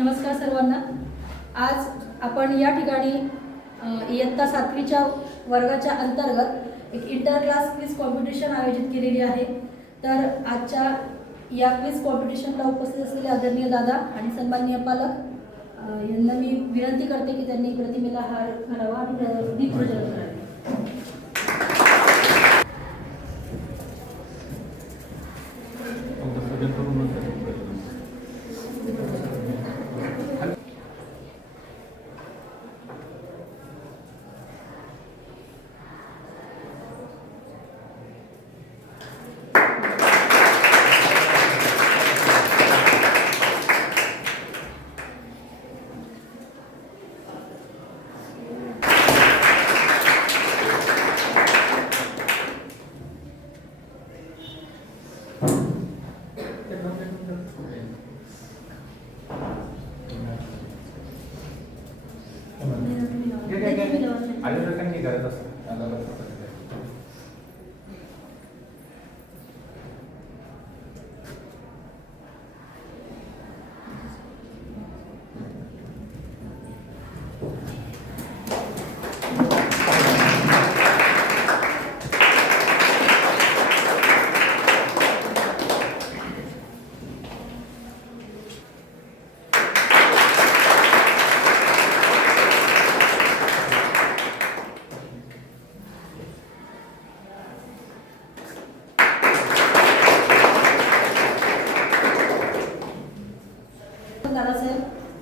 नमस्कार सर्वांना. आज आपण या ठिकाणी इयत्ता 7वीच्या वर्गाच्या अंतर्गत एक इंटर क्लास क्विज कॉम्पिटिशन आयोजित केलेली आहे. तर आजच्या या क्विज कॉम्पिटिशनला उपस्थित असलेले आदरणीय दादा आणि सन्माननीय पालक यांना मी विनंती करते की त्यांनी प्रतिमेला हार घालावा आणि दीपप्रज्वलन करावे.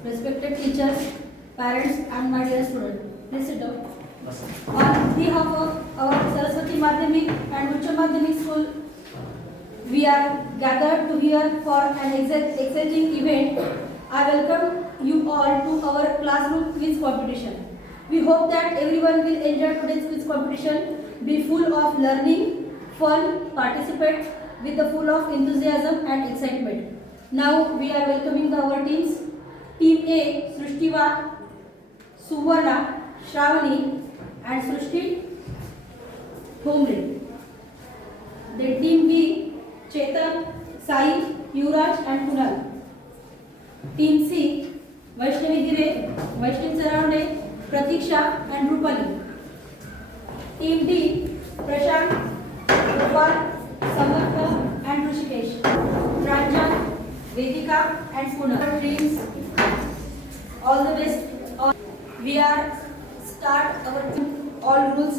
Respected teachers, parents and my dear students, please sit down. On behalf of our Saraswati Madhyamik and Uच्च Madhyamik School, we are gathered to here for an exciting event. I welcome you all to our classroom quiz competition. We hope that everyone will enjoy today's quiz competition, be full of learning, fun, participate with the full of enthusiasm and excitement. Now we are welcoming our teams. Team A, Srishtiva, Suvarna, Shravani and Srishti Thomre. Then Team B, Chetan, Sai, Yuvraj and Kunal. Team C, Vaishnavi Gire, Vaishnavi Saravane, Pratiksha and Rupali. Team D, Prashant, Gopal, Samartha and Rishikesh. Pranjal, Vedika and Kunal. Teams, all the best. We are start our all rules.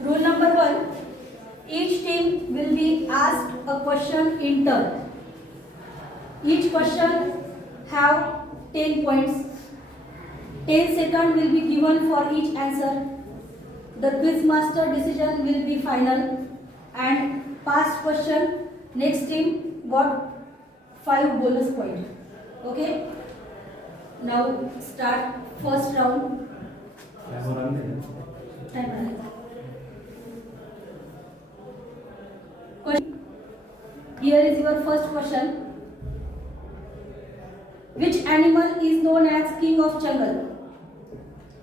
Rule number 1. Each team will be asked a question in turn. Each question have 10 points. 10 seconds will be given for each answer. The quiz master decision will be final. And past question, next team got 5 bonus points. Okay? Now start first round. Here is your first question. Which animal is known as king of jungle?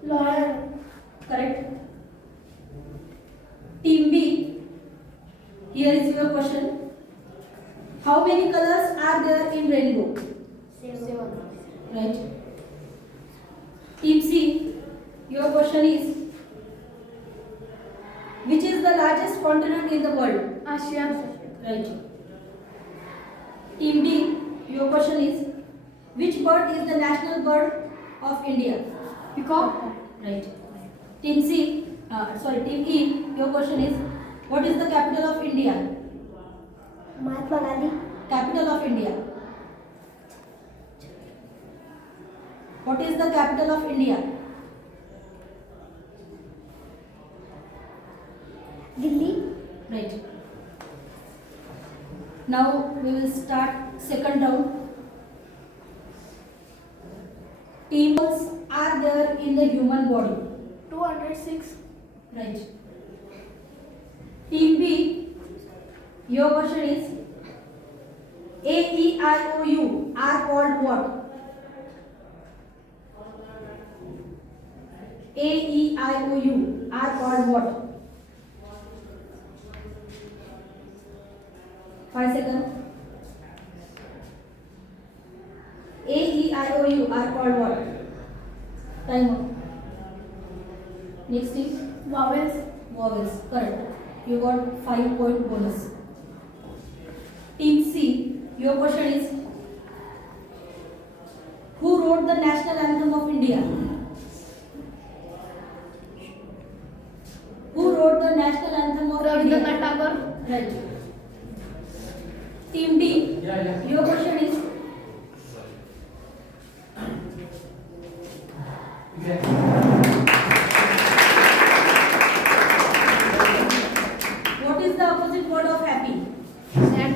Lion. Correct. Team B. Here is your question. How many colors are there in rainbow? 7. Right. Team C, your question is, which is the largest continent in the world? Asia. Right. Team D, your question is, which bird is the national bird of India? Peacock. Right. Team Team E, your question is, what is the capital of India? Mahatma Gandhi. Capital of India. What is the capital of India? Delhi. Right. Now we will start second round. Team cells are there in the human body? 206. Right. Team B, your question is A, E, I, O, U are called what? A, E, I, O, U are called what? 5 seconds. A, E, I, O, U are called what? Time up. Next is Vowels. vowels. Correct. You got 5-point bonus. Team C, your question is who wrote the national anthem of India? Who wrote the national anthem of India? Rabindranath Tagore. Right. Team D, your question is what is the opposite word of happy? Sad.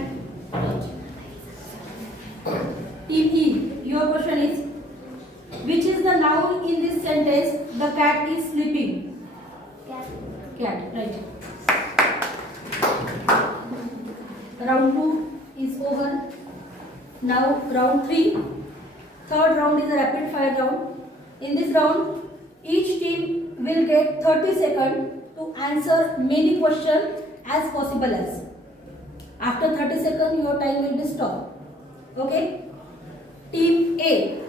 Team E, your question is which is the noun in this sentence? The cat is sleeping. Cat. Cat, right. Round 2 is over. Now round 3. Third round is a rapid fire round. In this round, each team will get 30 seconds to answer many questions as possible as. After 30 seconds, your time will be stopped. Okay? Team A.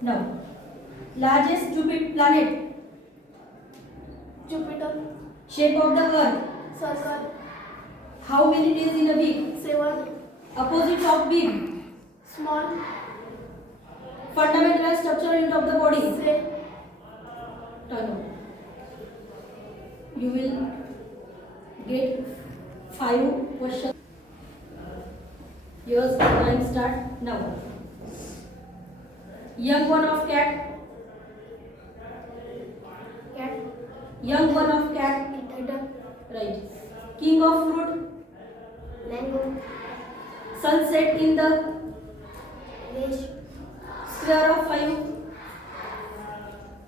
Now, largest Jupiter planet, Jupiter. shape of the earth, Circle. how many days in a week, 7. opposite of big, Small. fundamental and structural unit of the body. Say. Turn on. You will get 5 questions. Your time start now. Young one of cat, Cat. young one of cat, Turtle. right. King of fruit, Mango. sunset in the Veg. square of 5,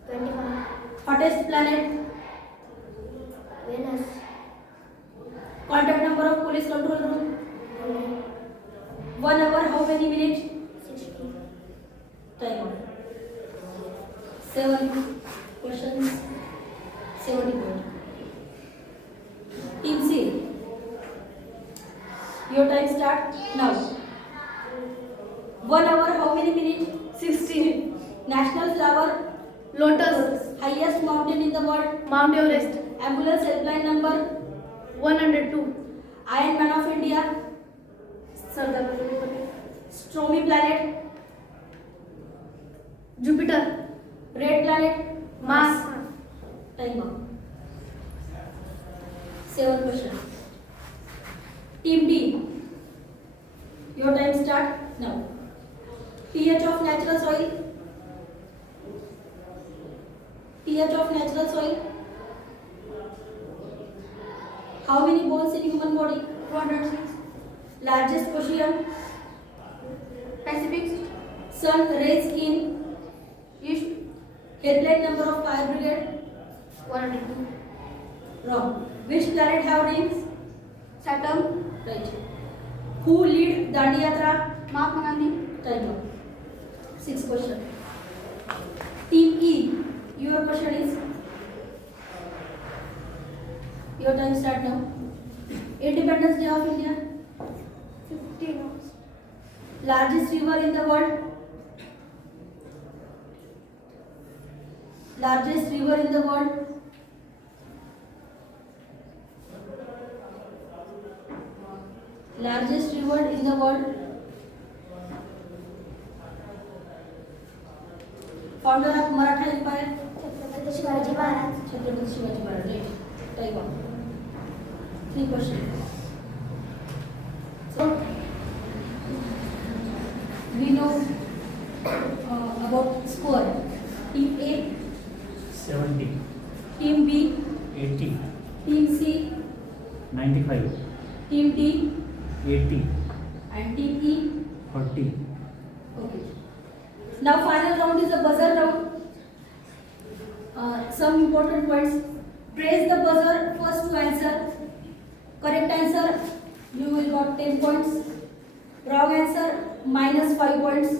25. hottest planet, Venus. contact number of police control room, 100. 1 hour, how many minutes? 60. Time on. 7 questions, 70 points. Team C, your time start now. 1 hour, how many minutes? 60. National flower, Lotus. highest mountain in the world, Mount Everest. ambulance helpline number, 102. Iron Man of India, Sardar Vallabhbhai Patel. stormy planet, Jupiter. red planet, Mars. time up. 7 questions. Team D, your time start now. pH of natural soil, pH of natural soil, how many bones in human body? 206. Largest ocean, Pacific. sun rays in East. helpline number of fire brigade, 102. wrong. Which planet have rings? Saturn. Right. Who lead Dandi Yatra? Mahatma Gandhi. Time up. 6 question. Team E, your question is, your time start now. Independence Day of India, 15 hours. largest river in the world, largest river in the world, largest river in the world, founder of Maratha Empire, Chhatrapati Shivaji Maharaj. Chhatrapati Shivaji Maharaj. Right. Time up. 3 questions. So we know about score. Team A 70. Team B, 80, Team C, 95, Team D, 80, and Team E. 40. Okay. Now final round is a buzzer round. Some important points. Press the buzzer first to answer. Correct answer, you will got 10 points. Wrong answer, -5 points.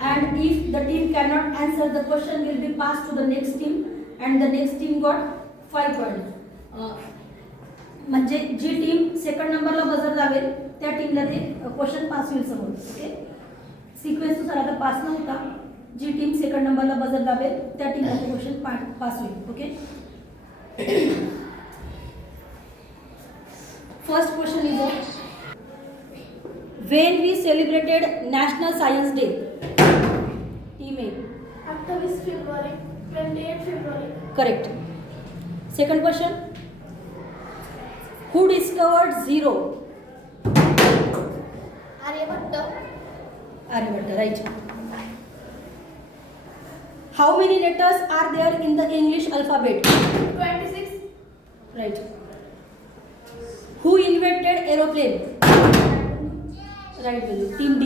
And if the team cannot answer, the question will be passed to the next team, and the next team got 5 points. म्हणजे जी team second नंबरला buzzer लावेल त्या टीमला ते question pass होईल समोर. Okay, sequence नुसार आता पास नव्हता. जी टीम सेकंड नंबरला बजर लावेल त्या टीमला ते क्वेश्चन पास होईल. Okay, first question is when we celebrated National Science Day. Team A. 28 फेब्रुवारी 28 फेब्रुवारी. Correct. Second question. Who discovered zero? Aryabhatta. Aryabhatta, right. How many letters are there in the English alphabet? 26. Right. Who invented aeroplane? Right value. Team D.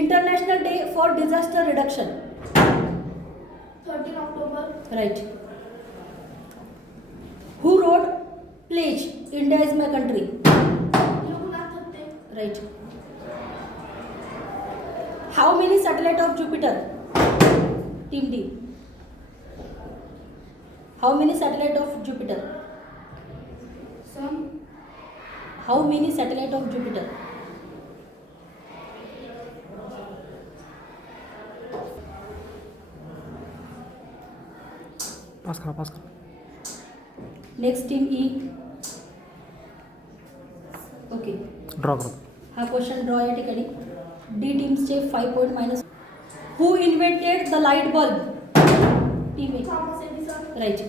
International Day for Disaster Reduction. 13 October. Right. Who wrote Pledge? India is my country. Raghunath Hatte. Right. How many satellites of Jupiter? Team D. How many satellites of Jupiter? सन. How many satellites of Jupiter? Pass करा. Next team E. Okay. Draw करो. हा question draw या ठिकाणी. D टीम्सचे 5 point minus. Who invented the light bulb? Team A. Thomas Edison. Right.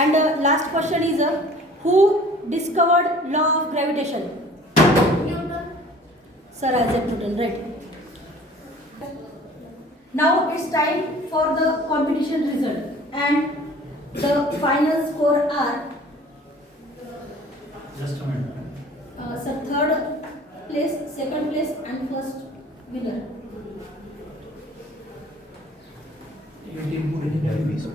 And last question is who discovered law of gravitation? Newton. Sir Isaac Newton. Right. Now it's time for the competition result and the final score are Just a minute. Sir third place, second place and first winner. 18 पुढे निघाली 20.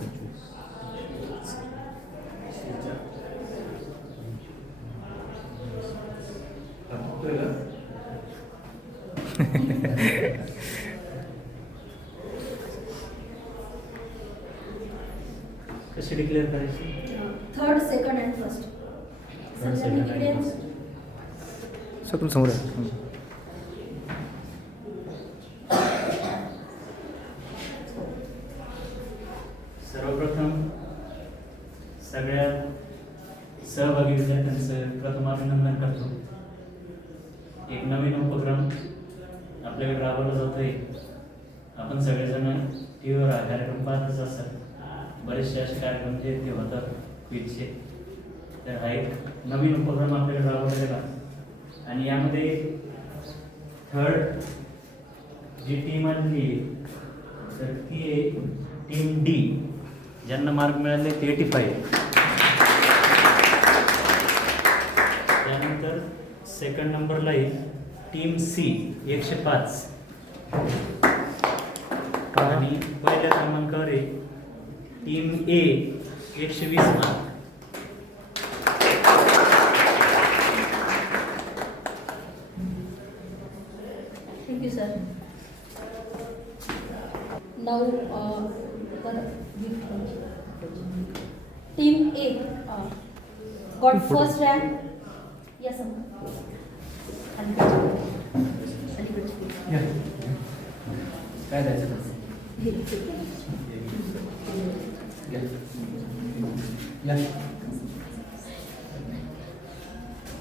कशी declare करायची? Third, second and first. Third, second and first. Sir तुम्ही समोर आहे. सर्वप्रथम सगळ्या सहभागी विद्यार्थ्यांचं प्रथम अभिनंदन करतो. एक नवीन उपक्रम आपल्याकडे राबवला जातोय. आपण सगळेजण टी व्हीवर हा कार्यक्रम पाहतच असाल. बरेचसे असे कार्यक्रम जे ते होतात क्विजचे. तर हा एक नवीन उपक्रम आपल्याकडे राबवलेला आणि यामध्ये थर्ड जी टीम आली तर ती आहे टीम डी, ज्यांना मार्क मिळाले ते 85. त्यानंतर सेकंड नंबरला आहे टीम सी 105 आणि पहिल्या क्रमांकावर आहे team A 120 mark. Thank you, sir. Now, Team A got first rank. Yes, sir. काय द्यायचं?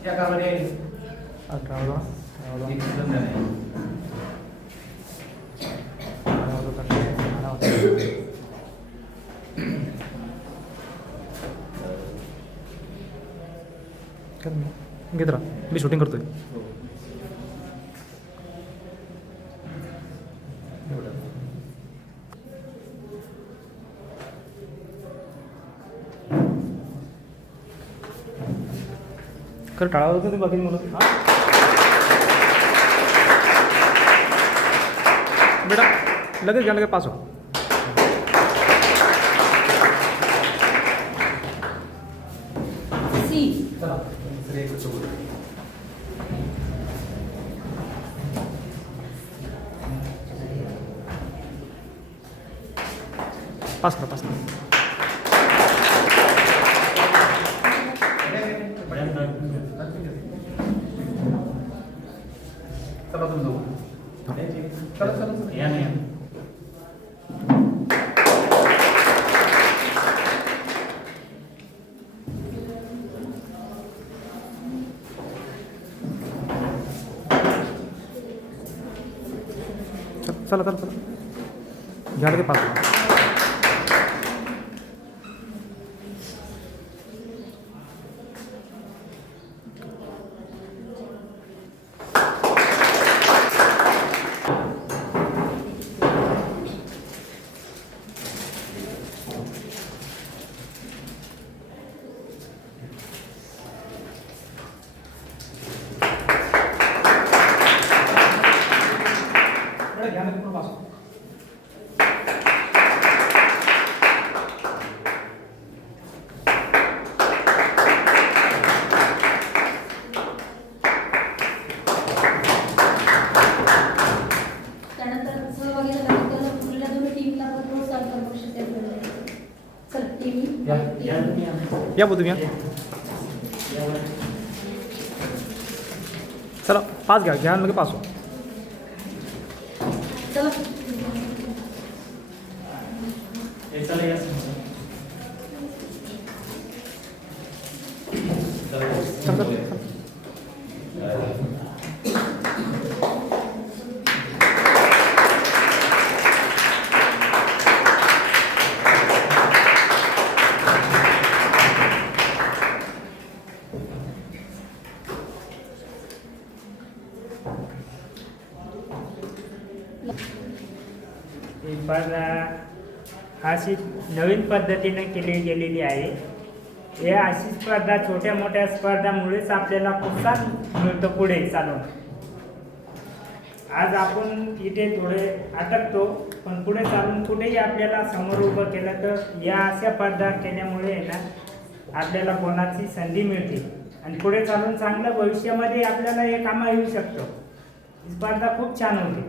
या कामाने 18 घेत राहा. मी शूटिंग करतोय. खरं टाळा होतं ते बाकी मुलं बेटा लगेच घ्या लगेच पास हो. सी. पास करा पास करा. या नाही चला चला चला घ्या लगेच पास करा. घ्या लगेच पास हो. त्यानंतर सहभागी झाल्याबद्दल उरलेल्या दोन्ही टीमला प्रोत्साहन करून बक्षीस देण्यात आले आहे. चल टीम या बुद्धी घ्या. चला पास घ्या घ्या लगेच पास हो. चला चला या चला चला ही स्पर्धा अशी नवीन पद्धतीने केली गेलेली आहे. हे अशी स्पर्धा छोट्या मोठ्या स्पर्धामुळेच आपल्याला प्रोत्साहन मिळतं पुढे चालून. आज आपण इथे थोडे अटकतो पण पुढे चालून कुठेही आपल्याला समोर उभं केलं तर या अशा स्पर्धा केल्यामुळे आहे ना आपल्याला कोणाची संधी मिळते आणि पुढे चालून चांगलं भविष्यामध्ये आपल्याला हे कामं येऊ शकतं. ही स्पर्धा खूप छान होती.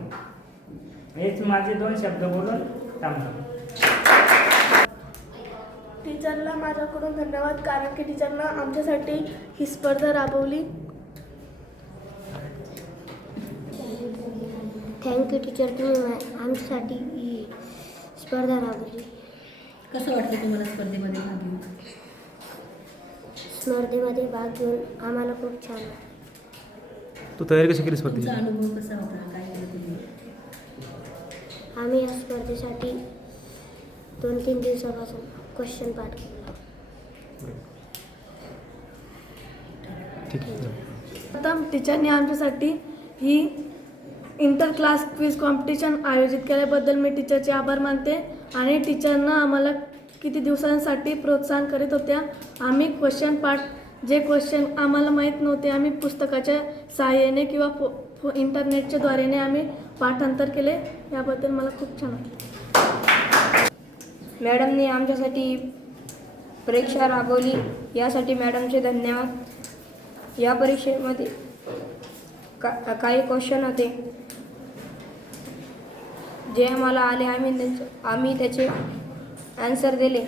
हेच माझे 2 शब्द बोलून थांबतो. टीचरला माझ्याकडून धन्यवाद, कारण की टीचरनं आमच्यासाठी ही स्पर्धा राबवली. थँक्यू टीचर, तुम्ही आमच्यासाठी ही स्पर्धा राबवली. कसं वाटतं तुम्हाला स्पर्धेमध्ये भाग घेऊन? स्पर्धेमध्ये भाग घेऊन आम्हाला खूप छान वाटलं. तू तयारी कशी केली स्पर्धेची? तुमचा अनुभव कसा होता? काय केलं तुम्ही? आम्ही या स्पर्धेसाठी 2-3 दिवसापासून क्वेश्चन पाठ केला. ठीक आहे. प्रथम टीचरने आमच्यासाठी ही इंटर क्लास क्विज कॉम्पिटिशन आयोजित केल्याबद्दल मी टीचरचे आभार मानते. आणि टीचरनं आम्हाला किती दिवसांसाठी प्रोत्साहन करीत होत्या. आम्ही क्वेश्चन पाठ, जे क्वेश्चन आम्हाला माहीत नव्हते, आम्ही पुस्तकाच्या सहाय्याने किंवा इंटरनेटच्या द्वारेने आम्ही पाठांतर केले. याबद्दल मला खूप छान वाटलं. मॅडमने आमच्यासाठी परीक्षा राबवली, यासाठी मॅडमचे धन्यवाद. या परीक्षेमध्ये काही क्वेश्चन होते जे आम्हाला आले, आम्ही त्याचे ॲन्सर दिले.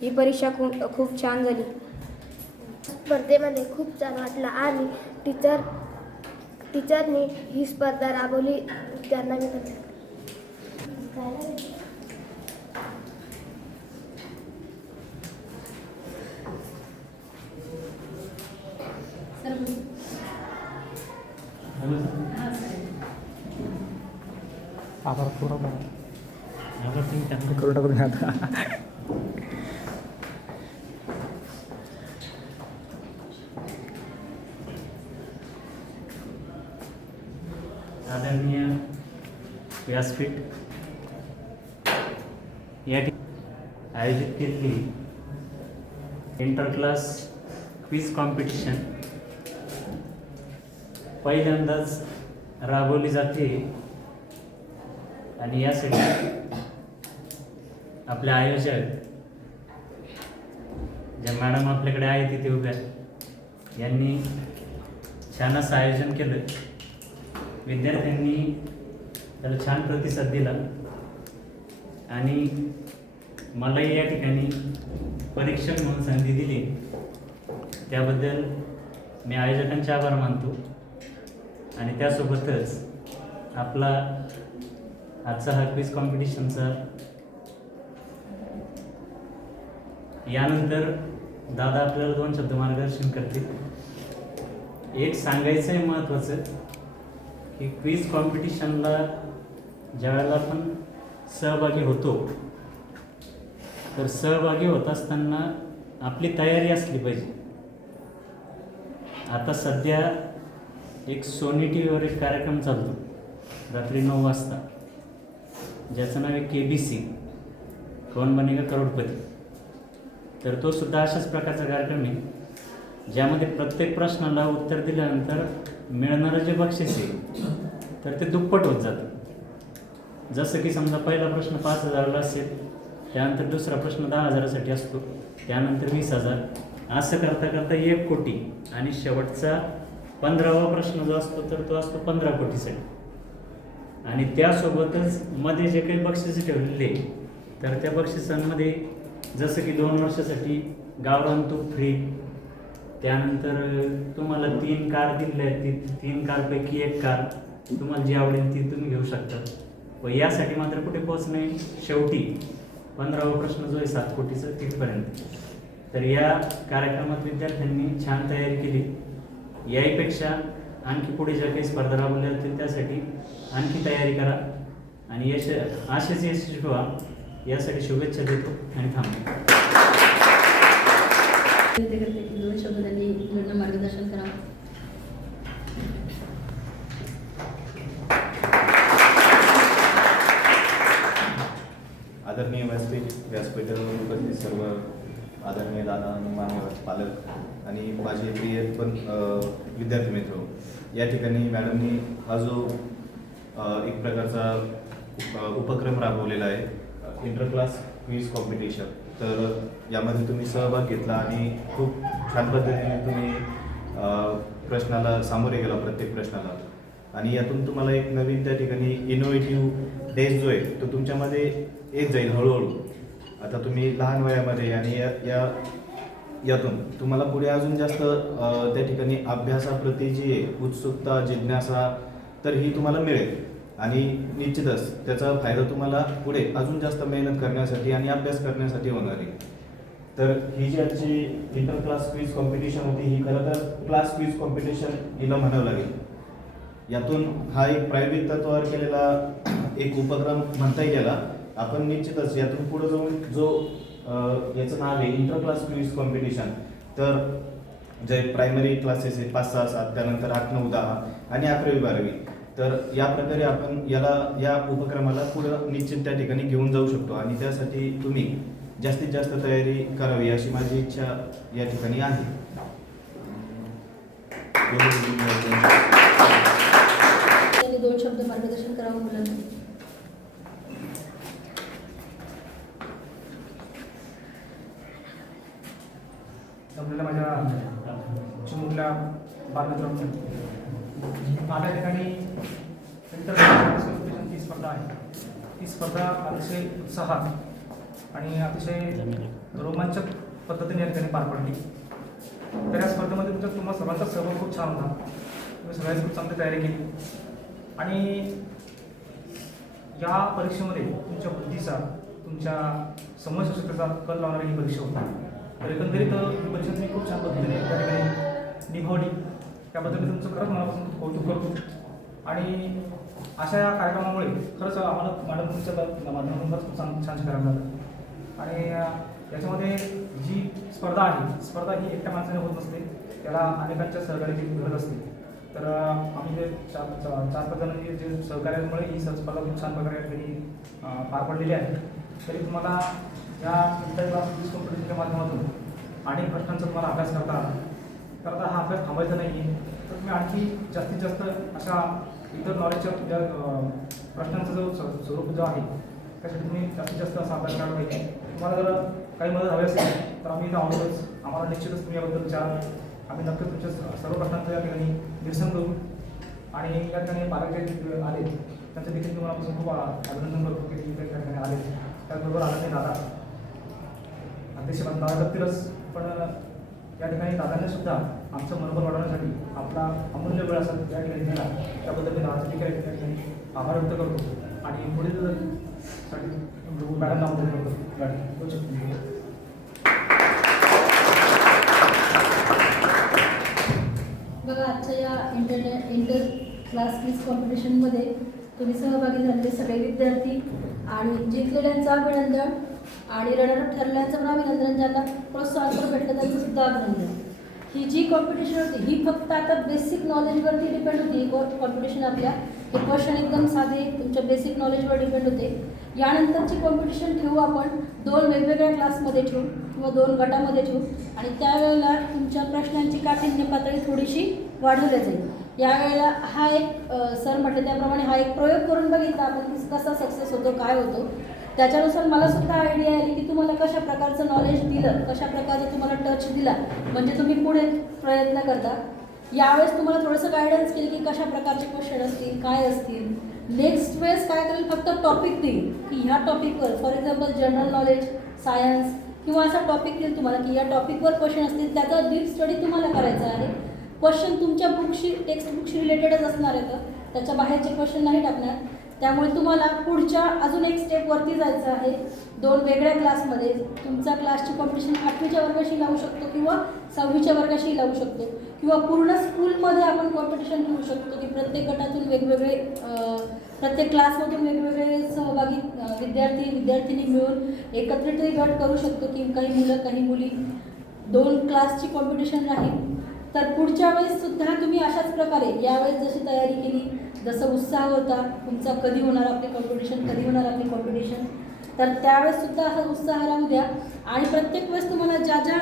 ही परीक्षा खूप छान झाली. स्पर्धेमध्ये खूप छान वाटलं आणि टीचरने ही स्पर्धा राबवली, त्यांना मी धन्यवाद. आभार पूर्ण आभार तुम्ही त्यांना करून टाकून घ्या आता. आदरणीय व्यासपीठ या ठिकाणी आयोजित केलेली इंटर क्लास क्विज कॉम्पिटिशन पहिल्यांदाच राबवली जाते आणि यासाठी आपल्या आयोजक ज्या मॅडम आपल्याकडे आहे तिथे उभ्या यांनी छान असं आयोजन केलं. विद्यार्थ्यांनी त्याला छान प्रतिसाद दिला आणि मलाही या ठिकाणी परीक्षक म्हणून संधी दिली. त्याबद्दल मी आयोजकांचे आभार मानतो आणि त्यासोबतच आपला आजचा हा क्विज कॉम्पिटिशनचा यानंतर दादा आपल्याला 2 शब्द मार्गदर्शन करतील. एक सांगायचं आहे महत्त्वाचं की क्विज कॉम्पिटिशनला ज्यावेळेला आपण सहभागी होतो तर सहभागी होत असताना आपली तयारी असली पाहिजे. आता सध्या एक सोनी टी व्हीवर एक कार्यक्रम चालतो रात्री 9 वाजता ज्याचं नाव आहे KBC कौन बनेगा करोडपती. तर तो सुद्धा अशाच प्रकारचा कार्यक्रम आहे ज्यामध्ये प्रत्येक प्रश्नाला उत्तर दिल्यानंतर मिळणारं जे बक्षीस आहे तर ते दुप्पट होत जातं. जसं की समजा पहिला प्रश्न 5,000ला असेल, त्यानंतर दुसरा प्रश्न 10,000साठी असतो, त्यानंतर 20,000, असं करता करता 1 कोटी आणि शेवटचा 15वा प्रश्न जो असतो तर तो असतो 15 कोटीसाठी. आणि त्यासोबतच मध्ये जे काही बक्षिसे ठेवलेले तर त्या बक्षिसांमध्ये जसं की 2 वर्षासाठी गावरान तूप फ्री, त्यानंतर तुम्हाला 3 कार दिलेल्या आहेत, ती 3 कारपैकी 1 कार तुम्हाला जी आवडेल ती तुम्ही घेऊ शकता. व यासाठी मात्र कुठे पोहोचणे, शेवटी 15वा प्रश्न जो आहे 7 कोटीचं तिथपर्यंत. तर या कार्यक्रमात विद्यार्थ्यांनी छान तयारी केली. याहीपेक्षा आणखी पुढे ज्या काही स्पर्धा राबवल्या जातील त्यासाठी आणखी तयारी करा आणि असेच यशस्वी व्हा यासाठी शुभेच्छा देतो आणि थांबतो. 2 शब्द त्यांनी पूर्ण मार्गदर्शन करावं. आदरणीय व्यासपीठावर उपस्थित सर्व आदरणीय दादा मान्यवर पालक आणि माझे प्रिय पण विद्यार्थी मित्र, या ठिकाणी मॅडमनी हा जो एक प्रकारचा उपक्रम राबवलेला आहे इंटर क्लास क्विज कॉम्पिटिशन, तर यामध्ये तुम्ही सहभाग घेतला आणि खूप छान पद्धतीने तुम्ही प्रश्नाला सामोरे गेला, प्रत्येक प्रश्नाला, आणि यातून तुम्हाला एक नवीन त्या ठिकाणी इनोव्हेटिव्ह डेज जो आहे तो तुमच्यामध्ये येत जाईल हळूहळू. आता तुम्ही लहान वयामध्ये आणि यातून तुम्हाला पुढे अजून जास्त त्या ठिकाणी अभ्यासाप्रती जी आहे उत्सुकता, जिज्ञासा तर ही तुम्हाला मिळेल आणि निश्चितच त्याचा फायदा तुम्हाला पुढे अजून जास्त मेहनत करण्यासाठी आणि अभ्यास करण्यासाठी होणार आहे. तर ही जी आजची इंटर क्लास क्विज कॉम्पिटिशन होती ही खरं तर क्लास क्विज कॉम्पिटिशन हिला म्हणावं लागेल. यातून हा एक प्रायोगिक तत्वावर केलेला एक उपक्रम म्हणता येईल. आपण निश्चितच यातून पुढे जाऊन जो याचं नाव आहे इंटर क्लास क्विज कॉम्पिटिशन, तर जे प्रायमरी क्लासेस आहे 5, 6, 7, त्यानंतर 8, 9, 10 आणि 11वी 12वी, तर या प्रकारे आपण या उपक्रमाला पुढं निश्चित त्या ठिकाणी घेऊन जाऊ शकतो आणि त्यासाठी तुम्ही जास्तीत जास्त तयारी करावी अशी माझी इच्छा या ठिकाणी आहे. त्यांनी 2 शब्द मार्गदर्शन करावं मुलांना. आपल्याला माझ्या चिमुकल्या बालमित्रांनो, माझ्या ठिकाणी इंटर ही स्पर्धा आहे. ती स्पर्धा अतिशय उत्साहात आणि अतिशय रोमांचक पद्धतीने या ठिकाणी पार पडली. तर या स्पर्धेमध्ये तुम्हाला सर्वांचा सहभाग खूप छान होता. तुम्ही सगळ्यांनी खूप चांगली तयारी केली आणि या परीक्षेमध्ये तुमच्या बुद्धीचा, तुमच्या समजशक्तीचा कल लावणारी ही परीक्षा होती. तर एकंदरीत ही परीक्षा तुम्ही खूप छान पद्धतीने त्या ठिकाणी निभावली, त्याबद्दल मी तुमचं खरंच मनापासून कौतुक करतो. आणि अशा या कार्यक्रमामुळे खरंच आम्हाला मॅडम तुमच्या माध्यमातून खरंच खूप छान करायला लागतं. आणि याच्यामध्ये जी स्पर्धा आहे, स्पर्धा ही एकट्या माणसाने होत नसते, त्याला अनेकांच्या सहकार्याची गरज असते. तर आम्ही जे 4-5 जणांनी जे सहकार्यामुळे ही स्पर्धा खूप छान प्रकारे या ठिकाणी पार पडलेली आहे. तरी तुम्हाला या इंटर क्लास क्विज कॉम्पिटिशनच्या माध्यमातून अनेक प्रश्नांचा तुम्हाला अभ्यास करता आला. तर आता हा अभ्यास थांबायचा नाही आहे. तर तुम्ही आणखी जास्तीत जास्त अशा इतर नॉलेजच्या ज्या प्रश्नांचा जो स्वरूप जो आहे त्यासाठी तुम्ही जास्तीत जास्त असा अभ्यास करायला पाहिजे. तुम्हाला जर काही मदत हवी असेल तर आम्ही इथं आहोतच. आम्हाला निश्चितच तुम्ही याबद्दल विचार. आम्ही नक्कीच तुमच्या सर्व प्रश्नांचं या ठिकाणी निरसन करू. आणि या ठिकाणी पालक जे आले त्यांचं देखील तुम्हाला खूप अभिनंदन करतो की ते त्या ठिकाणी आले. त्याचबरोबर आनंदी दादा अध्यक्ष दादा करतीलच, पण या ठिकाणी दादांनी सुद्धा आमचं मनोबल वाढवण्यासाठी आपला अमूल्य वेळ असा या ठिकाणी दिला. त्याबद्दल मी दादाचं देखील या ठिकाणी आभार व्यक्त करतो. आणि पुढील साठी मॅडम नामोदय करतो. बघा, आजच्या या इंटर क्लास क्विज कॉम्पिटिशनमध्ये तुम्ही सहभागी झालेले सगळे विद्यार्थी आणि जिंकलेल्यांचं अभिनंदन आणि रनरअप ठरल्याचं पण अभिनंदन. ज्यांना प्रोत्साहन पण भेटलं त्यांचं सुद्धा अभिनंदन. ही जी कॉम्पिटिशन होती ही फक्त आता बेसिक नॉलेजवरती डिपेंड होती. ही कॉम्पिटिशन आपल्या हे क्वेश्चन एकदम साधे तुमच्या बेसिक नॉलेजवर डिपेंड होते. यानंतरची कॉम्पिटिशन ठेवू आपण 2 वेगवेगळ्या क्लासमध्ये ठेवू किंवा 2 गटामध्ये ठेवू आणि त्यावेळेला तुमच्या प्रश्नांची काठिण्य पातळी थोडीशी वाढवली जाईल. यावेळेला हा एक सर म्हटलं त्याप्रमाणे हा एक प्रयोग करून बघितला आपण कसा सक्सेस होतो, काय होतो. त्याच्यानुसार मला सुद्धा आयडिया आली की तुम्हाला कशा प्रकारचं नॉलेज दिलं, कशा प्रकारचं तुम्हाला टच दिला म्हणजे तुम्ही पुढे प्रयत्न करता. यावेळेस तुम्हाला थोडंसं गायडन्स केलं की कशा प्रकारचे क्वेश्चन असतील, काय असतील. नेक्स्ट वेळेस काय करेल, फक्त टॉपिक देईल की ह्या टॉपिकवर for example general knowledge, science किंवा असा टॉपिक देईल तुम्हाला की या टॉपिकवर क्वेश्चन असतील. त्याचा डीप स्टडी तुम्हाला करायचा आहे. क्वेश्चन तुमच्या बुकशी टेक्स्ट बुकशी रिलेटेडच असणार आहे, तर त्याच्या बाहेरचे क्वेश्चन नाही टाकणार. त्यामुळे तुम्हाला पुढच्या अजून एक स्टेपवरती जायचं आहे. 2 वेगळ्या क्लासमध्ये तुमचा क्लासची कॉम्पिटिशन 8वीच्या वर्गाशी लावू शकतो किंवा 6वीच्या वर्गाशी लावू शकतो किंवा पूर्ण स्कूलमध्ये आपण कॉम्पिटिशन ठेवू शकतो की प्रत्येक गटातून वेगवेगळे प्रत्येक क्लासमधून वेगवेगळे सहभागी विद्यार्थिनी मिळून एकत्रित गट करू शकतो की काही मुलं काही मुली 2 क्लासची कॉम्पिटिशन राहील. तर पुढच्या वेळेस सुद्धा तुम्ही अशाच प्रकारे यावेळेस जशी तयारी केली, जसं उत्साह होता तुमचा कधी होणार आपली कॉम्पिटिशन, तर त्यावेळेस सुद्धा असा उत्साह राहू द्या. आणि प्रत्येक वेळेस तुम्हाला ज्या ज्या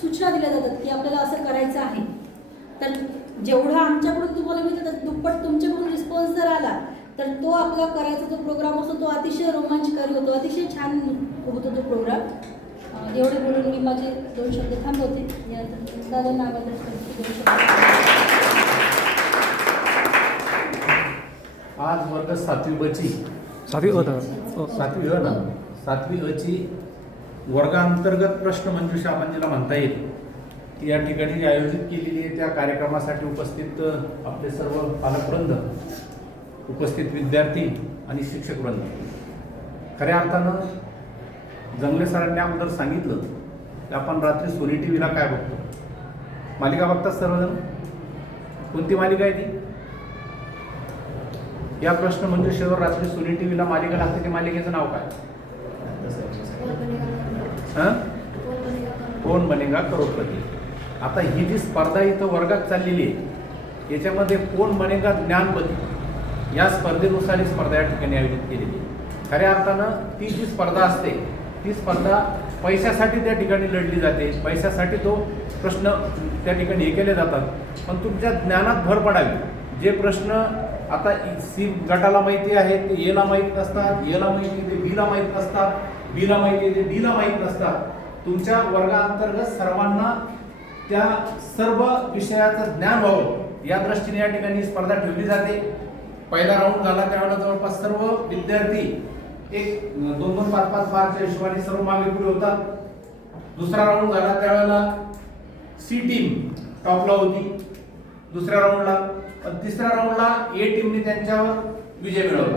सूचना दिल्या जातात की आपल्याला असं करायचं आहे, तर जेवढा आमच्याकडून तुम्हाला मिळतं दुप्पट तुमच्याकडून रिस्पॉन्स जर आला तर तो आपला करायचा जो प्रोग्राम असतो तो अतिशय रोमांचकारी होतो, अतिशय छान होतो तो प्रोग्राम. एवढे बोलून मी माझे 2 शब्द थांबवते. यानंतर दादांना आवाज आज वर्ग 7वी बची 7वी होता 7वी ना 7वी अची वर्गांतर्गत प्रश्न मंजुषा आपण जिला म्हणता येईल ती या ठिकाणी जी आयोजित केलेली आहे त्या कार्यक्रमासाठी उपस्थित आपले सर्व पालकवृंद, उपस्थित विद्यार्थी आणि शिक्षकवृंद. खऱ्या अर्थानं जंगले सरांनी अगोदर सांगितलं की आपण रात्री सोनी टी व्हीला काय बघतो, मालिका बघतात सर्वजण. कोणती मालिका आहे ती? या प्रश्न मंजुषेवर रात्री सोनी टी व्हीला मालिका लागते, त्या मालिकेचं नाव काय? कौन बनेगा करोडपती. आता ही जी स्पर्धा इथं वर्गात चाललेली आहे याच्यामध्ये कोण बनेगा ज्ञानपती या स्पर्धेनुसार ही स्पर्धा या ठिकाणी आयोजित केलेली आहे. खऱ्या अर्थानं ती जी स्पर्धा असते ती स्पर्धा पैशासाठी त्या ठिकाणी लढली जाते, पैशासाठी तो प्रश्न त्या ठिकाणी हे केले जातात. पण तुमच्या ज्ञानात भर पडावी. जे प्रश्न आता सी गटाला माहिती आहे ते एला माहीत नसतात, एला माहिती ते बीला माहीत नसतात, बीला माहिती ते डीला माहीत नसतात. तुमच्या वर्गाअंतर्गत सर्वांना त्या सर्व विषयाचं ज्ञान व्हावं या दृष्टीने या ठिकाणी स्पर्धा ठेवली जाते. पहिला राऊंड झाला त्यावेळेला जवळपास सर्व विद्यार्थी 1-2-2, 5-5 मार्कच्या हिशोबाने सर्व मागे पुढे होतात. दुसरा राऊंड झाला त्यावेळेला सी टीम टॉपला होती दुसऱ्या राऊंडला. तिसऱ्या राऊंडला ए टीमने त्यांच्यावर विजय मिळवला.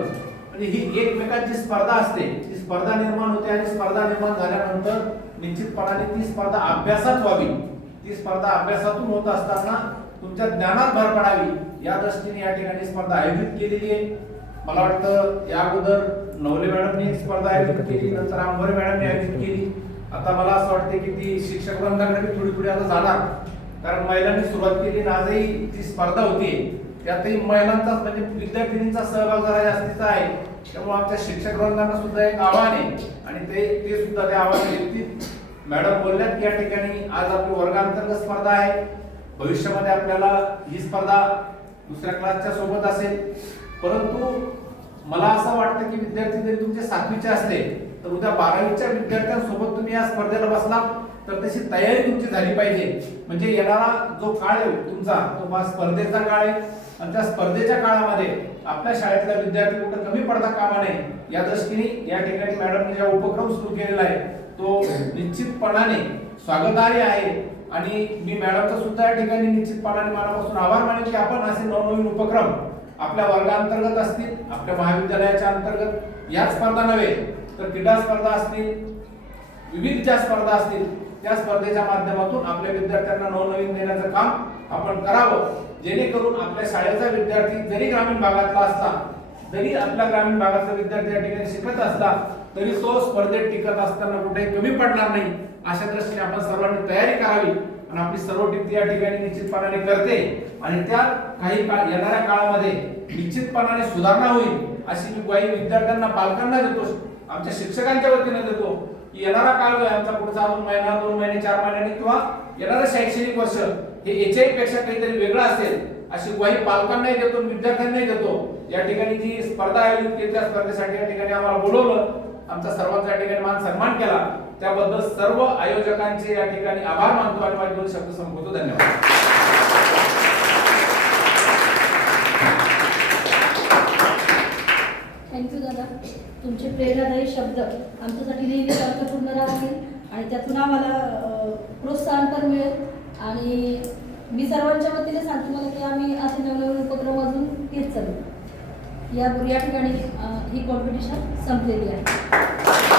म्हणजे ही एकमेकांची स्पर्धा असते, ती स्पर्धा निर्माण होते आणि स्पर्धा निर्माण झाल्यानंतर निश्चितपणाने ती स्पर्धा अभ्यासात व्हावी. ती स्पर्धा अभ्यासातून होत असताना तुमच्या ज्ञानात भर पडावी या दृष्टीने या ठिकाणी स्पर्धा आयोजित केलेली आहे. मला वाटतं या अगोदर नवले मॅडमने स्पर्धा आयोजित केली, नंतर आंबोरे मॅडमने आयोजित केली. आता मला असं वाटतं की ती शिक्षक वृंदाकडे थोडी थोडी आता जाणार, कारण महिलांनी सुरुवात केली आणि आजही ती स्पर्धा होती. त्यातही महिलांचा म्हणजे विद्यार्थिनींचा सहभाग जरा जास्तीचा आहे. त्यामुळे आमच्या शिक्षक वृंदांना सुद्धा एक आव्हान आहे आणि ते सुद्धा त्या आव्हान व्यक्तीत मॅडम बोलल्यात की या ठिकाणी आज आपली वर्गांतर्गत स्पर्धा आहे. भविष्यामध्ये आपल्याला ही स्पर्धा दुसऱ्या क्लासच्या सोबत असेल, परंतु मला असं वाटतं की विद्यार्थी जरी तुमचे 7वीचे असले तर उद्या 12वीच्या विद्यार्थ्यांसोबत तुम्ही या स्पर्धेला बसला तर तशी तयारी तुमची झाली पाहिजे. म्हणजे येणारा जो काळ आहे तुमचा तो स्पर्धेचा काळ आहे आणि त्या स्पर्धेच्या काळामध्ये आपल्या शाळेतला विद्यार्थी कुठं कमी पडता कामा नये या दृष्टीने या ठिकाणी मॅडमने जो उपक्रम सुरू केलेला आहे तो निश्चितपणाने स्वागतार्ह आहे. आणि मी मॅडमचा सुद्धा या ठिकाणी निश्चितपणाने मनापासून आभार मानेन की आपण असे नवनवीन उपक्रम आपल्या वर्गाअंतर्गत असतील, आपल्या महाविद्यालयाच्या अंतर्गत याच स्पर्धा नव्हे तर क्रीडा स्पर्धा असतील, विविध ज्या स्पर्धा असतील त्या स्पर्धेच्या माध्यमातून आपल्या विद्यार्थ्यांना नवनवीन देण्याचं काम आपण करावं, जेणेकरून आपल्या शाळेचा विद्यार्थी जरी ग्रामीण भागातला असला, जरी आपल्या ग्रामीण भागातला विद्यार्थी या ठिकाणी शिकत असला तरी तो स्पर्धेत टिकत असताना कुठेही कमी पडणार नाही. अशा दृष्टीने आपण सर्वांनी तयारी करावी आणि आपली सर्व टीम या ठिकाणी निश्चितपणाने करते आणि त्या काही काळ येणाऱ्या काळामध्ये निश्चितपणाने सुधारणा होईल अशी मी ग्वाही विद्यार्थ्यांना, पालकांना देतो, आमच्या शिक्षकांच्या वतीने देतो की येणारा काळ जो आहे आमचा पुढचा 2 महिना, 2 महिने, 4 महिन्यांनी किंवा येणारं शैक्षणिक वर्ष हे याच्याही पेक्षा काहीतरी वेगळं असेल अशी ग्वाही पालकांनाही देतो, विद्यार्थ्यांनाही देतो. या ठिकाणी जी स्पर्धा आयोजित केली त्या स्पर्धेसाठी या ठिकाणी आम्हाला बोलवलं, आमचा सर्वांचा या ठिकाणी मान सन्मान केला, त्याबद्दल सर्व आयोजकांचे या ठिकाणी आभार मानतो आणि माझे 2 शब्द संपवतो. धन्यवाद. थँक्यू दादा. तुमचे प्रेरणादायी शब्द आमच्यासाठी नेहमी अर्थपूर्ण राहतील आणि त्यातून आम्हाला प्रोत्साहन पण मिळेल. आणि मी सर्वांच्या वतीने सांगते मला की आम्ही असे नवनवीन उपक्रम अजून घेत चालू. या ठिकाणी ही कॉम्पिटिशन संपलेली आहे.